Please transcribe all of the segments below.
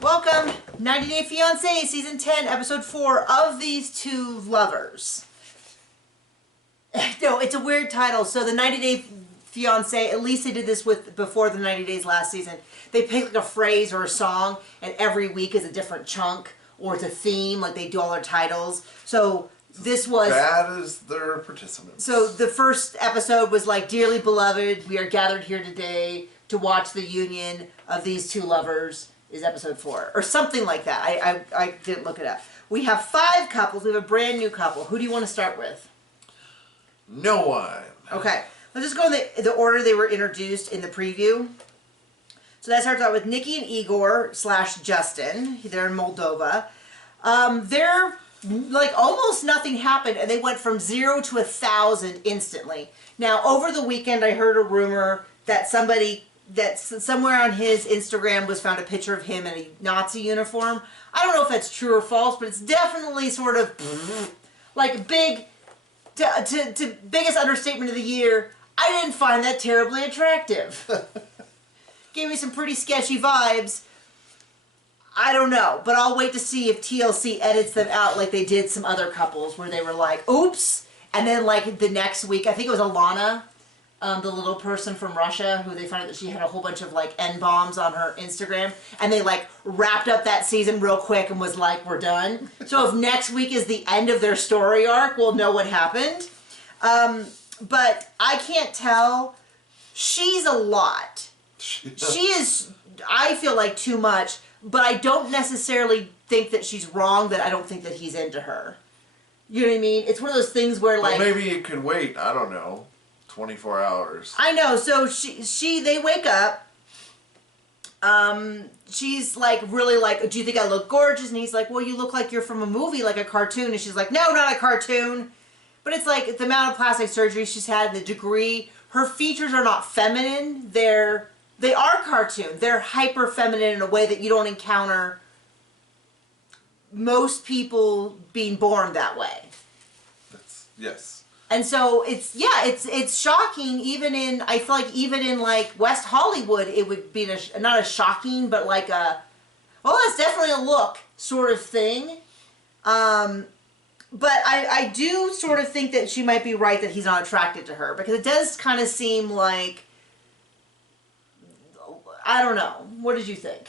Welcome, 90 Day Fiance, Season 10, Episode 4, Of These Two Lovers. No, it's a weird title. So the 90 Day Fiance, at least they did this with before the 90 Days last season. They pick like a phrase or a song, and every week is a different chunk, or it's a theme, like they do all their titles. So this was... Bad as their participants. So the first episode was like, Dearly Beloved, we are gathered here today to watch the union of these two lovers. Is episode 4 or something like that. I didn't look it up. We have 5 couples. We have a brand new couple. Who do you want to start with? No one. Okay, let's just go in the order they were introduced in the preview. So that starts out with Nikki and Igor / Justin. They're in Moldova. They're like almost nothing happened, and they went from 0 to 1,000 instantly. Now over the weekend, I heard a rumor that somewhere on his Instagram was found a picture of him in a Nazi uniform. I don't know if that's true or false, but it's definitely sort of like big, to biggest understatement of the year. I didn't find that terribly attractive. Gave me some pretty sketchy vibes. I don't know, but I'll wait to see if TLC edits them out like they did some other couples where they were like, oops, and then like the next week, I think it was Alana, the little person from Russia, who they found out that she had a whole bunch of like N-bombs on her Instagram, and they like wrapped up that season real quick and was like, we're done. So if next week is the end of their story arc, we'll know what happened. But I can't tell. She's a lot. She is, I feel like, too much, but I don't necessarily think that she's wrong, that I don't think that he's into her. You know what I mean? It's one of those things where like... Well, maybe it could wait, I don't know, 24 hours. I know. So they wake up. She's like really like, do you think I look gorgeous? And he's like, well, you look like you're from a movie, like a cartoon. And she's like, no, not a cartoon. But it's like the amount of plastic surgery she's had, the degree. Her features are not feminine. They are cartoon. They're hyper feminine in a way that you don't encounter most people being born that way. Yes. And so it's shocking. Even in, I feel like even in like West Hollywood, it would be not a shocking, but like a, oh, that's definitely a look sort of thing. But I do sort of think that she might be right that he's not attracted to her, because it does kind of seem like, I don't know. What did you think?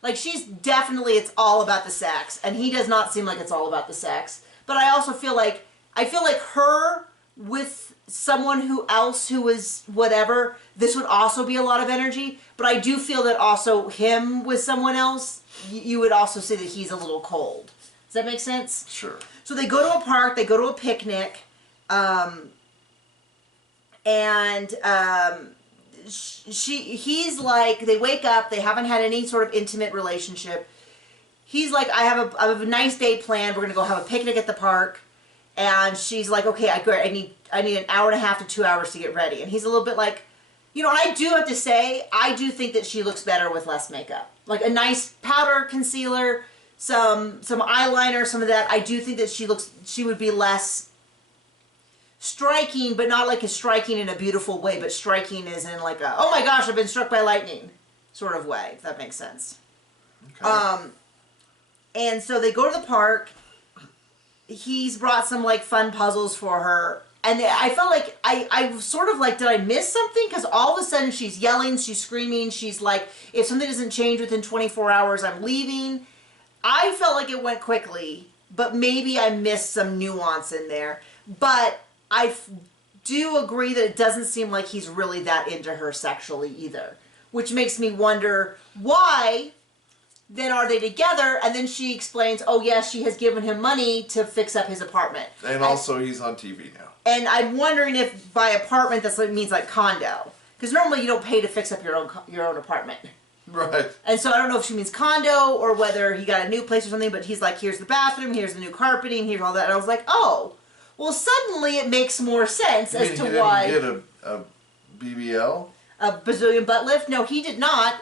Like, she's definitely, it's all about the sex, and he does not seem like it's all about the sex. But I also feel like, her with someone else who is whatever, this would also be a lot of energy. But I do feel that also him with someone else, you would also say that he's a little cold. Does that make sense? Sure. So they go to a park, they go to a picnic, he's like, they wake up, they haven't had any sort of intimate relationship. He's like, I have a nice day planned, we're going to go have a picnic at the park. And she's like, okay, I need an hour and a half to 2 hours to get ready. And he's a little bit like, you know, and I do have to say, I do think that she looks better with less makeup. Like a nice powder, concealer, some eyeliner, some of that. I do think that she would be less striking, but not like a striking in a beautiful way, but striking is in like a, oh my gosh, I've been struck by lightning sort of way, if that makes sense. Okay. And so they go to the park. He's brought some like fun puzzles for her. And I felt like, I sort of like, did I miss something? Because all of a sudden she's yelling, she's screaming, she's like, if something doesn't change within 24 hours, I'm leaving. I felt like it went quickly, but maybe I missed some nuance in there. But I do agree that it doesn't seem like he's really that into her sexually either. Which makes me wonder, why then are they together? And then she explains, oh yes, she has given him money to fix up his apartment. And also he's on TV now. And I'm wondering if by apartment that's what it means, like condo. Because normally you don't pay to fix up your own apartment. Right. And so I don't know if she means condo or whether he got a new place or something, but he's like, here's the bathroom, here's the new carpeting, here's all that. And I was like, oh, well, suddenly it makes more sense as to why. He didn't get a BBL? A bazillion butt lift? No, he did not,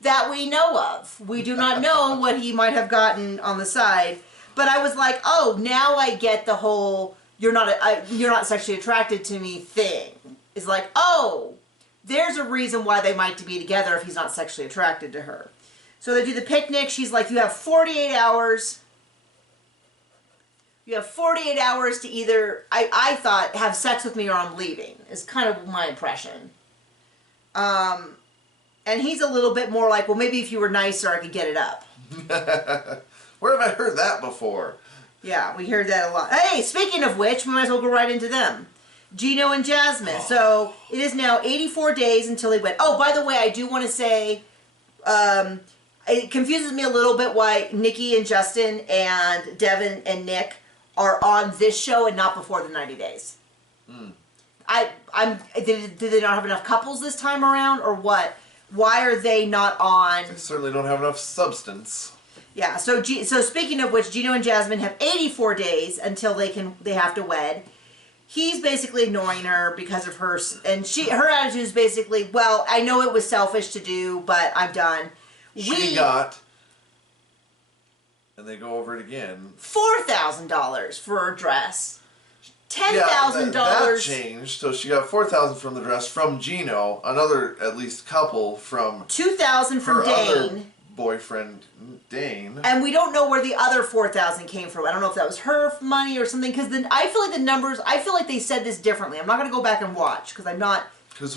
that we know of. We do not know what he might have gotten on the side. But I was like, oh, now I get the whole you're not sexually attracted to me thing. It's like, oh, there's a reason why they might be together if he's not sexually attracted to her. So they do the picnic. She's like, you have 48 hours. You have 48 hours to either, I thought, have sex with me or I'm leaving, is kind of my impression. And he's a little bit more like, well, maybe if you were nicer, I could get it up. Where have I heard that before? Yeah, we heard that a lot. Hey, speaking of which, we might as well go right into them. Gino and Jasmine. So it is now 84 days until they wed. Oh, by the way, I do want to say, it confuses me a little bit why Nikki and Justin and Devin and Nick are on this show and not before the 90 days. Did they not have enough couples this time around, or what? Why are they not on? They certainly don't have enough substance. Yeah. So speaking of which, Gino and Jasmine have 84 days until they have to wed. He's basically ignoring her because of her, and her attitude is basically, well, I know it was selfish to do, but I'm done. She got, and they go over it again, $4,000 for a dress. $10,000. Yeah, that changed. So she got $4,000 from the dress from Gino, another at least couple from $2,000 from her other Dane. Boyfriend Dane. And we don't know where the other $4,000 came from. I don't know if that was her money or something, because I feel like the numbers, I feel like they said this differently. I'm not going to go back and watch because I'm not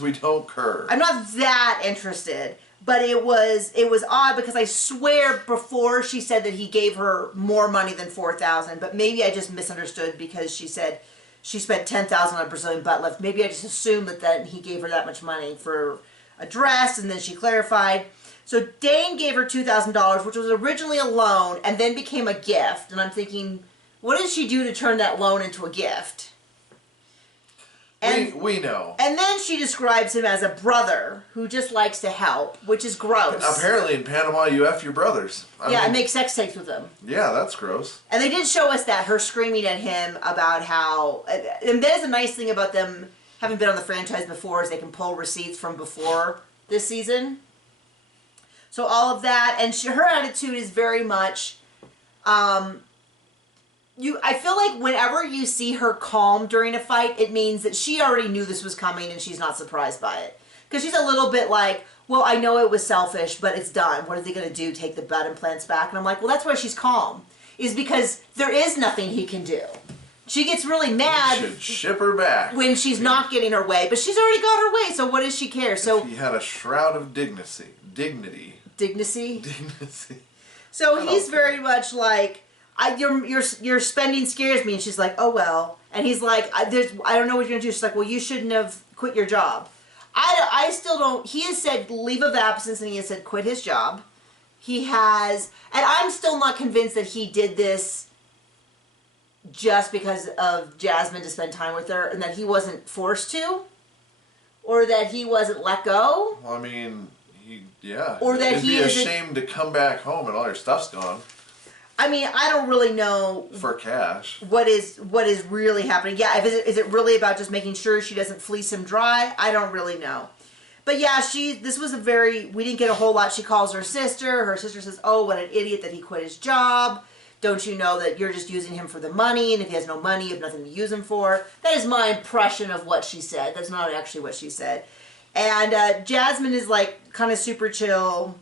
we don't care. I'm not that interested. But it was odd because I swear before she said that he gave her more money than $4,000, but maybe I just misunderstood because she said she spent $10,000 on a Brazilian butt lift. Maybe I just assumed that he gave her that much money for a dress, and then she clarified. So Dane gave her $2,000, which was originally a loan and then became a gift. And I'm thinking, what did she do to turn that loan into a gift? And we know. And then she describes him as a brother who just likes to help, which is gross. Apparently in Panama you F your brothers. I mean, and make sex tapes with them. Yeah, that's gross. And they did show us that, her screaming at him about how, and that is a nice thing about them having been on the franchise before, is they can pull receipts from before this season. So all of that, and her attitude is very much, I feel like whenever you see her calm during a fight, it means that she already knew this was coming and she's not surprised by it. Because she's a little bit like, well, I know it was selfish, but it's done. What are they going to do? Take the butt implants back? And I'm like, well, that's why she's calm. Is because there is nothing he can do. She gets really mad. Should ship her back. When she's not getting her way. But she's already got her way, so what does she care? So he had a shroud of dignity. Dignity? Dignity. So he's very much like, your spending scares me, and she's like, oh well. And he's like, I don't know what you're gonna do. She's like, well, you shouldn't have quit your job. I still don't. He has said leave of absence, and he has said quit his job. He has, and I'm still not convinced that he did this just because of Jasmine to spend time with her, and that he wasn't forced to, or that he wasn't let go. Well, I mean, yeah. Or that It'd be ashamed to come back home and all your stuff's gone. I mean, I don't really know for cash what is really happening. Yeah, is it really about just making sure she doesn't fleece him dry? I don't really know. But yeah, this was we didn't get a whole lot. She calls her sister. Her sister says, oh, what an idiot that he quit his job. Don't you know that you're just using him for the money, and if he has no money, you have nothing to use him for? That is my impression of what she said. That's not actually what she said. And Jasmine is like kind of super chill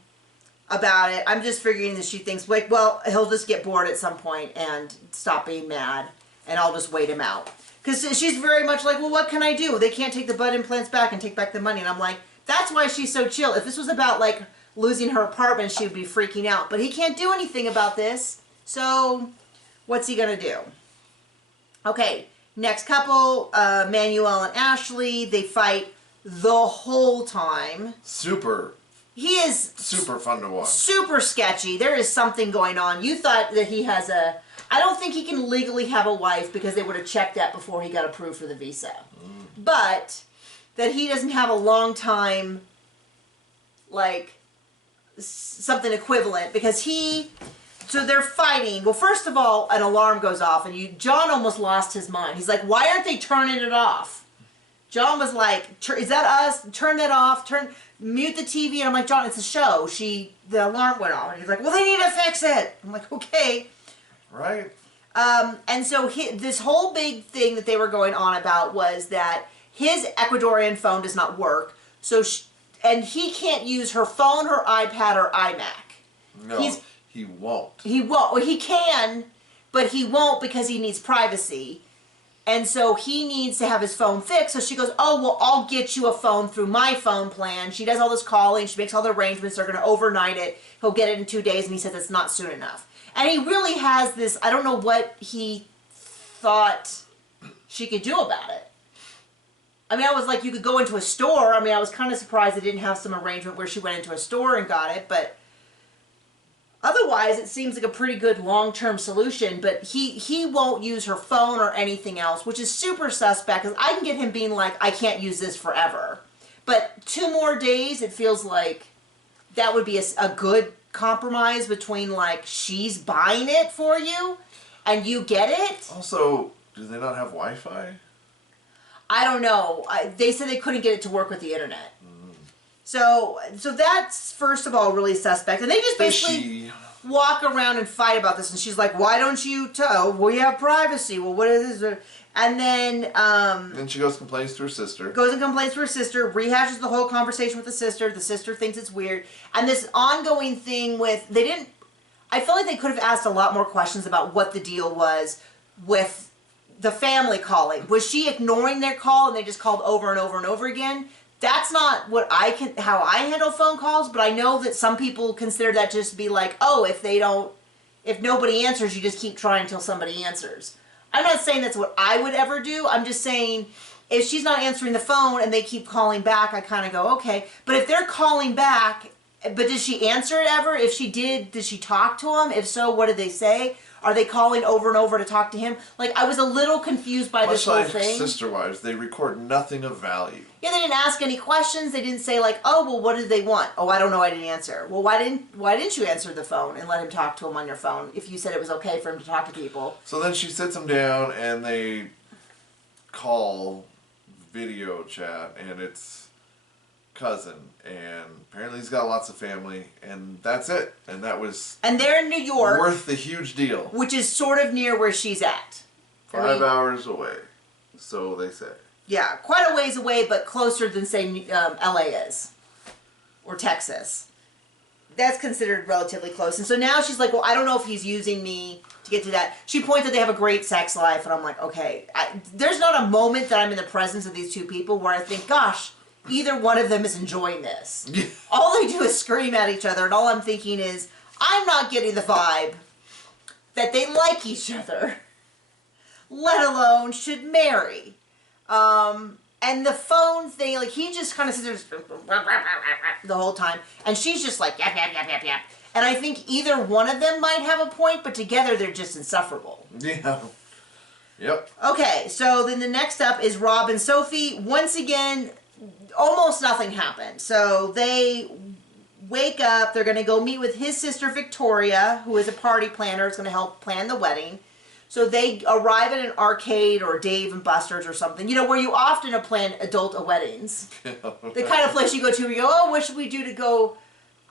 about it. I'm just figuring that she thinks, like, well, he'll just get bored at some point and stop being mad, and I'll just wait him out. Because she's very much like, well, what can I do? They can't take the butt implants back and take back the money. And I'm like, that's why she's so chill. If this was about, like, losing her apartment, she would be freaking out. But he can't do anything about this, so what's he going to do? Okay, next couple, Manuel and Ashley. They fight the whole time. He is super fun to watch. Super sketchy. There is something going on. You thought that he has I don't think he can legally have a wife because they would have checked that before he got approved for the visa. But that he doesn't have a long time, like, something equivalent, because so they're fighting. Well, first of all, an alarm goes off, and John almost lost his mind. He's like, why aren't they turning it off? John was like, is that us? Turn that off. Mute the TV. And I'm like, John, it's a show. The alarm went off. And he's like, well, they need to fix it. I'm like, okay. Right. And so this whole big thing that they were going on about was that his Ecuadorian phone does not work. And he can't use her phone, her iPad, or iMac. No, he won't. He won't. Well, he can, but he won't because he needs privacy. And so he needs to have his phone fixed. So she goes, oh, well, I'll get you a phone through my phone plan. She does all this calling. She makes all the arrangements. They're going to overnight it. He'll get it in 2 days. And he says it's not soon enough. And he really has this, I don't know what he thought she could do about it. I mean, I was like, you could go into a store. I mean, I was kind of surprised they didn't have some arrangement where she went into a store and got it. But otherwise, it seems like a pretty good long-term solution, but he won't use her phone or anything else, which is super suspect, because I can get him being like, I can't use this forever. But 2 more days, it feels like that would be a good compromise between, like, she's buying it for you, and you get it. Also, do they not have Wi-Fi? I don't know. They said they couldn't get it to work with the internet. So that's, first of all, really suspect. And they just basically walk around and fight about this. And she's like, why don't you tell? We have privacy. Well, what is this? And then... then she goes and complains to her sister. Goes and complains to her sister, rehashes the whole conversation with the sister. The sister thinks it's weird. And this ongoing thing with... I feel like they could have asked a lot more questions about what the deal was with the family calling. Was she ignoring their call and they just called over and over and over again? That's not how I handle phone calls, but I know that some people consider that just to be like, oh, if nobody answers, you just keep trying until somebody answers. I'm not saying that's what I would ever do. I'm just saying if she's not answering the phone and they keep calling back, I kind of go, okay. But if they're calling back, but did she answer it ever? If she did she talk to him? If so, what did they say? Are they calling over and over to talk to him? Like, I was a little confused by this whole thing. Sister Wives, they record nothing of value. Yeah, they didn't ask any questions. They didn't say, like, oh, well, what did they want? Oh, I don't know, I didn't answer. Well, why didn't you answer the phone and let him talk to him on your phone if you said it was okay for him to talk to people? So then she sits him down and they call video chat, and it's cousin, and apparently he's got lots of family, and that's it. And that was... And they're in New York. Worth the huge deal. Which is sort of near where she's at. 5 hours away, so they say. Yeah, quite a ways away, but closer than, say, LA is. Or Texas. That's considered relatively close. And so now she's like, well, I don't know if he's using me to get to that. She points out they have a great sex life, and I'm like, okay. There's not a moment that I'm in the presence of these two people where I think, gosh, either one of them is enjoying this. All they do is scream at each other, and all I'm thinking is, I'm not getting the vibe that they like each other, let alone should marry. And the phone thing, like, he just kind of sits there the whole time, and she's just like, yap, yap, yap, yap, yap. And I think either one of them might have a point, but together they're just insufferable. Yeah. Yep. Okay, so then the next up is Rob and Sophie. Once again, almost nothing happened. So they wake up, they're going to go meet with his sister Victoria, who is a party planner, is going to help plan the wedding. So they arrive at an arcade or Dave and Buster's or something, you know, where you often plan adult weddings. The kind of place you go to where you go, oh, what should we do to go?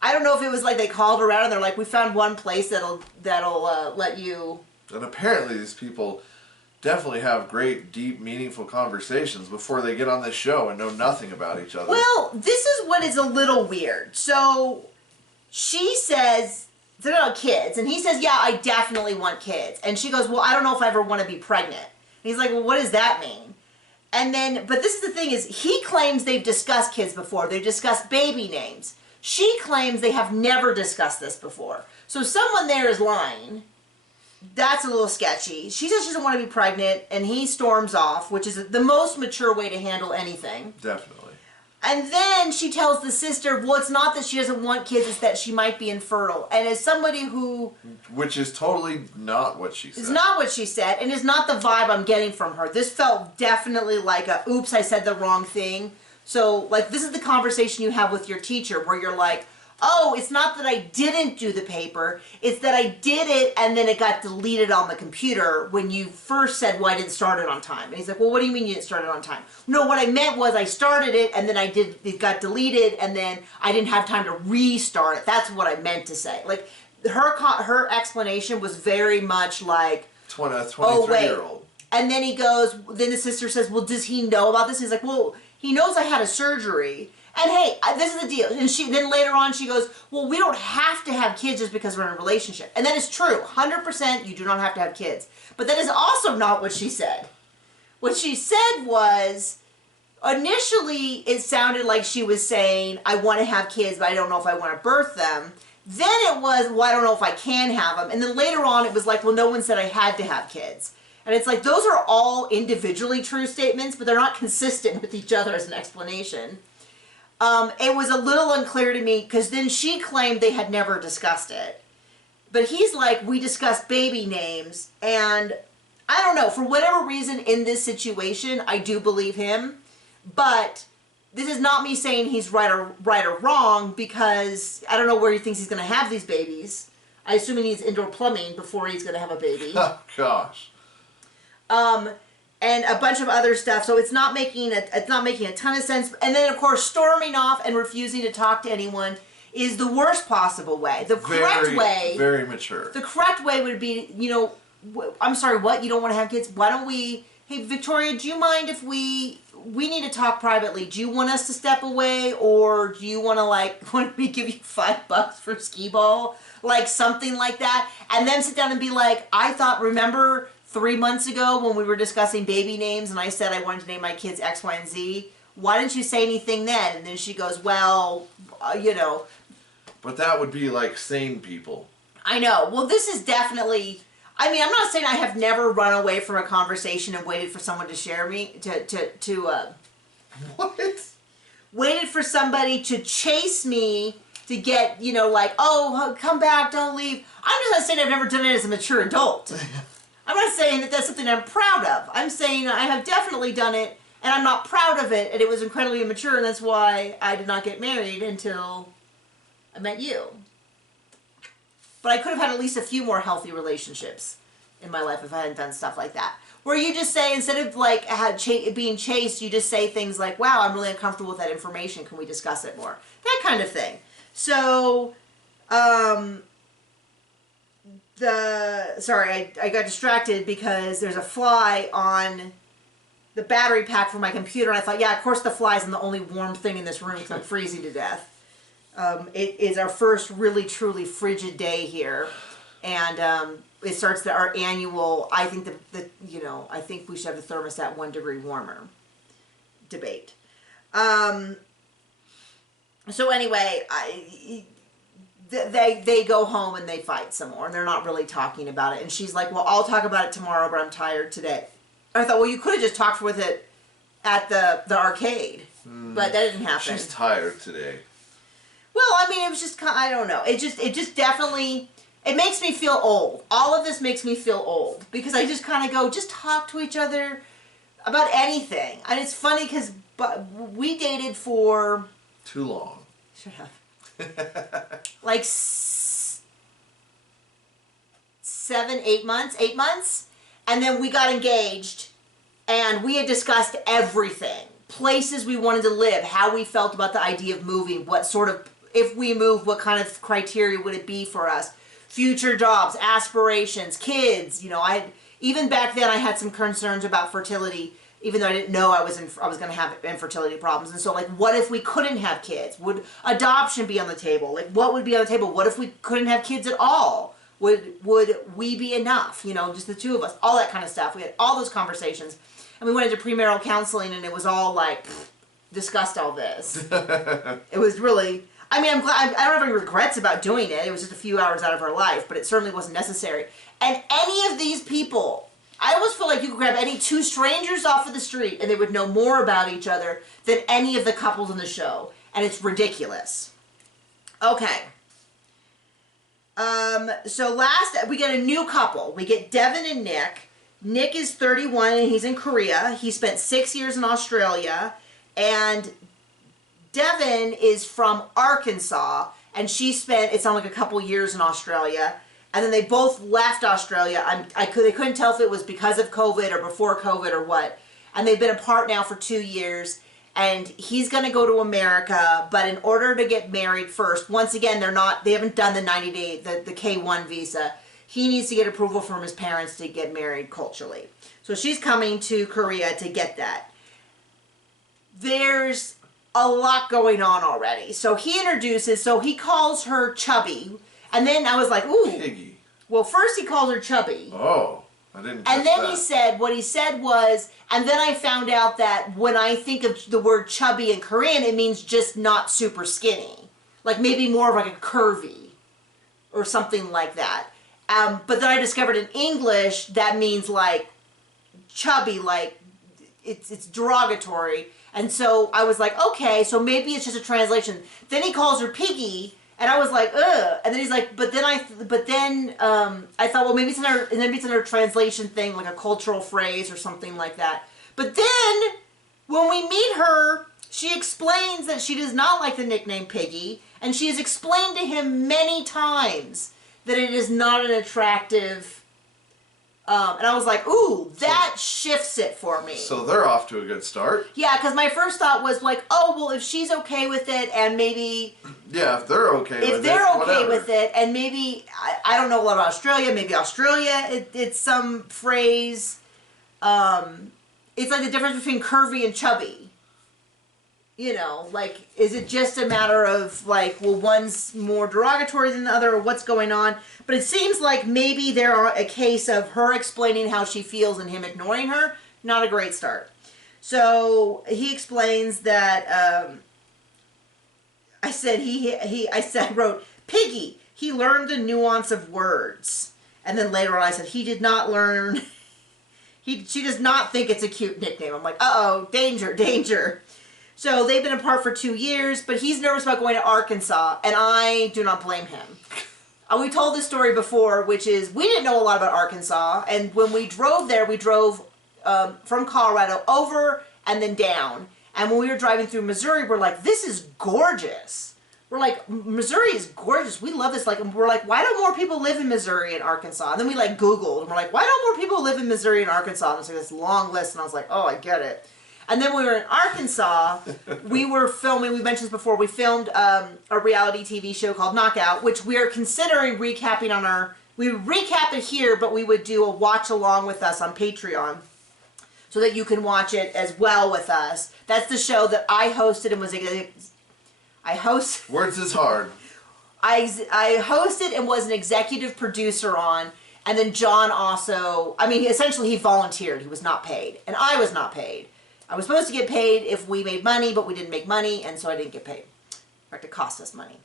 I don't know if it was like they called around and they're like, we found one place that'll let you. And apparently these people definitely have great, deep, meaningful conversations before they get on this show and know nothing about each other. Well, this is what is a little weird. So she says, they're not kids. And he says, yeah, I definitely want kids. And she goes, well, I don't know if I ever want to be pregnant. And he's like, well, what does that mean? And then, but this is the thing is, he claims they've discussed kids before. They've discussed baby names. She claims they have never discussed this before. So someone there is lying. That's a little sketchy. She says she doesn't want to be pregnant, and he storms off, which is the most mature way to handle anything. Definitely. And then she tells the sister, well, it's not that she doesn't want kids, it's that she might be infertile. And as somebody who... Which is totally not what she said. It's not what she said, and is not the vibe I'm getting from her. This felt definitely like a, oops, I said the wrong thing. So, like, this is the conversation you have with your teacher, where you're like, oh, it's not that I didn't do the paper, it's that I did it and then it got deleted on the computer when you first said, well, I didn't start it on time. And he's like, well, what do you mean you didn't start it on time? No, what I meant was I started it and then it got deleted and then I didn't have time to restart it. That's what I meant to say. Like, her explanation was very much like, 23-year-old. And then he goes, then the sister says, well, does he know about this? He's like, well, he knows I had a surgery. And hey, this is the deal. And then later on she goes, well, we don't have to have kids just because we're in a relationship. And that is true. 100% you do not have to have kids. But that is also not what she said. What she said was, initially it sounded like she was saying, I want to have kids, but I don't know if I want to birth them. Then it was, well, I don't know if I can have them. And then later on it was like, well, no one said I had to have kids. And it's like, those are all individually true statements, but they're not consistent with each other as an explanation. It was a little unclear to me, because then she claimed they had never discussed it. But he's like, we discussed baby names, and I don't know, for whatever reason in this situation, I do believe him. But this is not me saying he's right or wrong, because I don't know where he thinks he's going to have these babies. I assume he needs indoor plumbing before he's going to have a baby. Oh, gosh. And a bunch of other stuff, so it's not making a ton of sense. And then, of course, storming off and refusing to talk to anyone is the worst possible way. The correct way, very mature. The correct way would be, you know, I'm sorry, what? You don't want to have kids? Why don't we? Hey, Victoria, do you mind if we need to talk privately? Do you want us to step away, or do you want to want me to give you $5 for skee ball, like something like that, and then sit down and be like, remember 3 months ago when we were discussing baby names and I said I wanted to name my kids X, Y, and Z? Why didn't you say anything then? And then she goes, well, you know. But that would be like sane people. I know. Well, this is definitely, I mean, I'm not saying I have never run away from a conversation and waited for someone to share me, What? Waited for somebody to chase me to get, you know, like, oh, come back, don't leave. I'm just not saying I've never done it as a mature adult. I'm not saying that that's something I'm proud of. I'm saying I have definitely done it, and I'm not proud of it, and it was incredibly immature, and that's why I did not get married until I met you. But I could have had at least a few more healthy relationships in my life if I hadn't done stuff like that. Where you just say, instead of like being chased, you just say things like, wow, I'm really uncomfortable with that information. Can we discuss it more? That kind of thing. So, sorry, I got distracted because there's a fly on the battery pack for my computer, and I thought, yeah, of course the fly's the only warm thing in this room because I'm freezing to death. It is our first really truly frigid day here, and it starts our annual, I think I think we should have the thermostat 1 degree warmer debate. So anyway, they go home and they fight some more, and they're not really talking about it. And she's like, well, I'll talk about it tomorrow, but I'm tired today. I thought, well, you could have just talked with it at the arcade, but that didn't happen. She's tired today. Well, I mean, it was just, I don't know. It just definitely, it makes me feel old. All of this makes me feel old, because I just kind of go, just talk to each other about anything. And it's funny because we dated for... Too long. Shut up. Like 7, 8 months, 8 months. And then we got engaged, and we had discussed everything. Places we wanted to live, how we felt about the idea of moving, what sort of, if we moved, what kind of criteria would it be for us, future jobs, aspirations, kids. You know, even back then I had some concerns about fertility, even though I didn't know I was going to have infertility problems. And so, like, what if we couldn't have kids? Would adoption be on the table? Like, what would be on the table? What if we couldn't have kids at all? Would we be enough? You know, just the two of us, all that kind of stuff. We had all those conversations. And we went into premarital counseling, and it was all like, discussed all this. It was really, I mean, I'm glad, I don't have any regrets about doing it. It was just a few hours out of our life, but it certainly wasn't necessary. And any of these people, I almost feel like you could grab any 2 strangers off of the street and they would know more about each other than any of the couples in the show. And it's ridiculous. Okay. So we get a new couple. We get Devin and Nick. Nick is 31 and he's in Korea. He spent 6 years in Australia. And Devin is from Arkansas, and she spent, it sounded like a couple years in Australia. And then they both left Australia. They couldn't tell if it was because of COVID or before COVID or what. And they've been apart now for 2 years. And he's going to go to America, but in order to get married first, once again, they haven't done the 90-day, the K1 visa. He needs to get approval from his parents to get married culturally. So she's coming to Korea to get that. There's a lot going on already. So he introduces, so he calls her Chubby. And then I was like, ooh. Piggy. Well, first he calls her Chubby. Oh, I didn't catch And then that. he said, what he said was, and then I found out that when I think of the word chubby in Korean, it means just not super skinny. Like maybe more of like a curvy or something like that. But then I discovered in English that means like chubby, like it's derogatory. And so I was like, okay, so maybe it's just a translation. Then he calls her Piggy. And I was like, ugh. And then he's like, but then I thought, well, maybe it's another translation thing, like a cultural phrase or something like that. But then, when we meet her, she explains that she does not like the nickname Piggy, and she has explained to him many times that it is not an attractive. And I was like, ooh, that shifts it for me. So they're off to a good start. Yeah, because my first thought was like, oh, well, if she's okay with it, and maybe... Yeah, if they're okay with it, if they're okay whatever. with it, and maybe, I don't know a lot about Australia, maybe Australia, it's some phrase, it's like the difference between curvy and chubby. You know, like, is it just a matter of, like, well, one's more derogatory than the other, or what's going on? But it seems like maybe there are a case of her explaining how she feels and him ignoring her. Not a great start. So, he explains that, I wrote, Piggy, he learned the nuance of words. And then later on I said, he did not learn, she does not think it's a cute nickname. I'm like, uh-oh, danger, danger. So they've been apart for 2 years, but he's nervous about going to Arkansas, and I do not blame him. We told this story before, which is, we didn't know a lot about Arkansas, and when we drove there, we drove from Colorado over and then down. And when we were driving through Missouri, we're like, this is gorgeous. We're like, Missouri is gorgeous. We love this. Like, we're like, why don't more people live in Missouri and Arkansas? And then we like Googled, and we're like, why don't more people live in Missouri and Arkansas? And it's like this long list, and I was like, oh, I get it. And then when we were in Arkansas, we were filming, we mentioned this before, we filmed a reality TV show called Knockout, which we are considering recapping on our, we would recap it here, but we would do a watch along with us on Patreon so that you can watch it as well with us. That's the show that I hosted and was, Words is hard. I hosted and was an executive producer on, and then John also, I mean, essentially he volunteered, he was not paid, and I was not paid. I was supposed to get paid if we made money, but we didn't make money, and so I didn't get paid. In fact, it cost us money.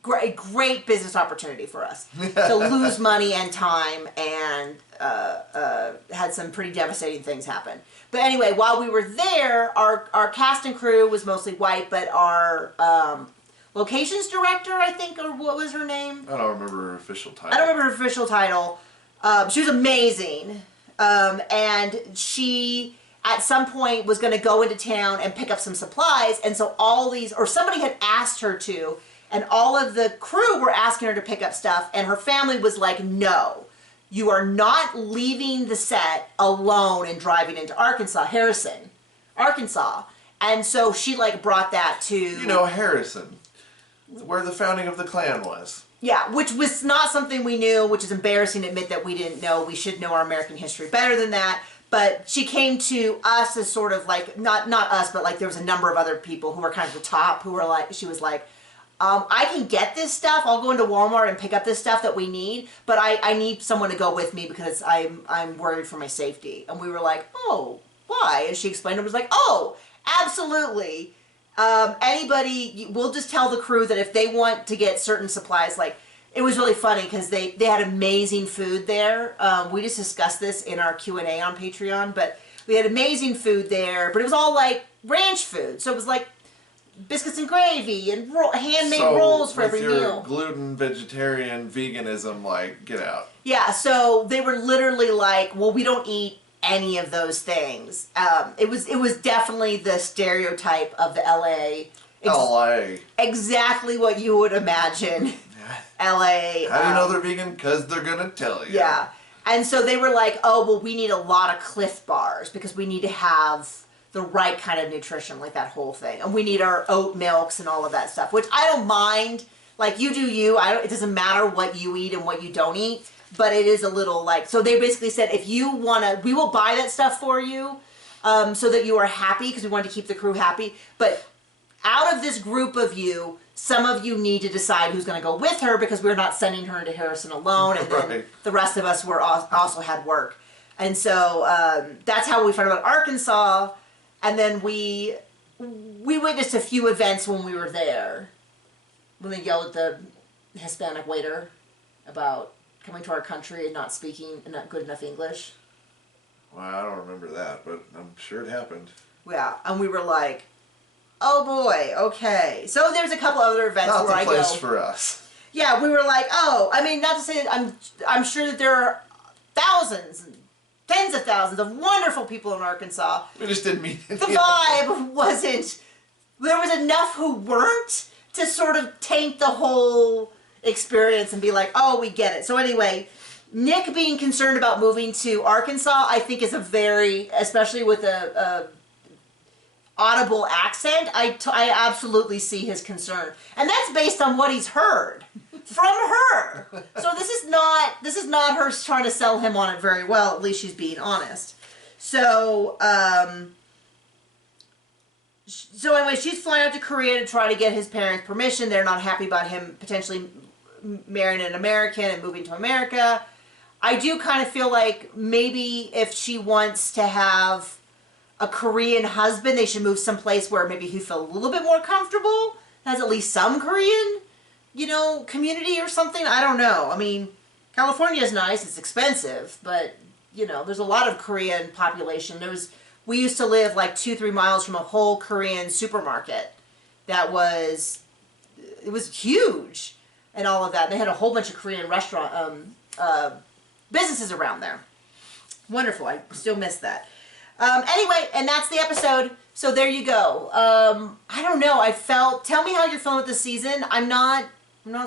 Great business opportunity for us to lose money and time, and had some pretty devastating things happen. But anyway, while we were there, our cast and crew was mostly white, but our locations director, I think, or what was her name? I don't remember her official title. I don't remember her official title. She was amazing, and she at some point was going to go into town and pick up some supplies, and so all these, or somebody had asked her to, and all of the crew were asking her to pick up stuff, and her family was like, no, you are not leaving the set alone and driving into Harrison, Arkansas. And so she like brought that to... You know, Harrison, where the founding of the Klan was. Yeah, which was not something we knew, which is embarrassing to admit that we didn't know. We should know our American history better than that. But she came to us as sort of like, not us, but like there was a number of other people who were kind of the top, who were like, she was like, I can get this stuff. I'll go into Walmart and pick up this stuff that we need, but I need someone to go with me because I'm worried for my safety. And we were like, oh, why? And she explained it, was like, oh, absolutely. Anybody, we'll just tell the crew that if they want to get certain supplies, like, it was really funny because they had amazing food there. We just discussed this in our Q&A on Patreon, but we had amazing food there, but it was all like ranch food. So it was like biscuits and gravy and handmade rolls for every meal. Gluten, vegetarian, veganism, like, get out. Yeah, so they were literally like, well, we don't eat any of those things. It was definitely the stereotype of the LA. LA. Exactly what you would imagine. LA. How do you know they're vegan? Because they're going to tell you. Yeah. And so they were like, oh, well, we need a lot of Cliff Bars because we need to have the right kind of nutrition, like that whole thing. And we need our oat milks and all of that stuff, which I don't mind. Like, you do you. It doesn't matter what you eat and what you don't eat. But it is a little like, so they basically said, if you want to, we will buy that stuff for you so that you are happy, because we wanted to keep the crew happy. But out of this group of you, some of you need to decide who's going to go with her because we're not sending her to Harrison alone, and then the rest of us were also had work. And so that's how we found out about Arkansas, and then we witnessed a few events when we were there. When they yelled at the Hispanic waiter about coming to our country and not speaking not good enough English. Well, I don't remember that, but I'm sure it happened. Yeah, and we were like, oh boy, okay. So there's a couple other events Not where I go. the place for us. Yeah, we were like, oh, I mean, not to say that I'm sure that there are thousands, tens of thousands of wonderful people in Arkansas. We just didn't mean it. The vibe wasn't, there was enough who weren't to sort of taint the whole experience and be like, oh, we get it. So anyway, Nick being concerned about moving to Arkansas, I think is a very, especially with a audible accent, I absolutely see his concern. And that's based on what he's heard from her. So this is not her trying to sell him on it very well, at least she's being honest. So, so anyway, she's flying out to Korea to try to get his parents' permission. They're not happy about him potentially marrying an American and moving to America. I do kind of feel like maybe if she wants to have a Korean husband, they should move someplace where maybe he feel a little bit more comfortable, has at least some Korean, community or something. I don't know. I mean, California is nice. It's expensive, but, there's a lot of Korean population. We used to live like 2-3 miles from a whole Korean supermarket that was huge and all of that. And they had a whole bunch of Korean restaurant businesses around there. Wonderful. I still miss that. Anyway, and that's the episode. So there you go. I don't know. Tell me how you're feeling with this season. I'm not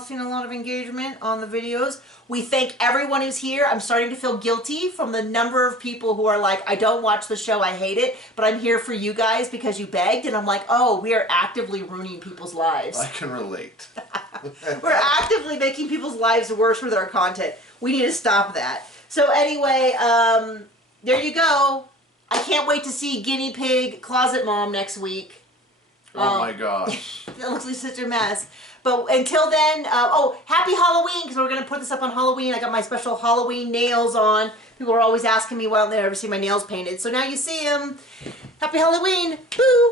seeing a lot of engagement on the videos. We thank everyone who's here. I'm starting to feel guilty from the number of people who are like, I don't watch the show, I hate it, but I'm here for you guys because you begged. And I'm like, oh, we are actively ruining people's lives. I can relate. We're actively making people's lives worse with our content. We need to stop that. So anyway, there you go. I can't wait to see Guinea Pig Closet Mom next week. Oh my gosh. That looks like such a mess. But until then, happy Halloween, because we're going to put this up on Halloween. I got my special Halloween nails on. People are always asking me why don't they ever see my nails painted. So now you see them. Happy Halloween. Boo!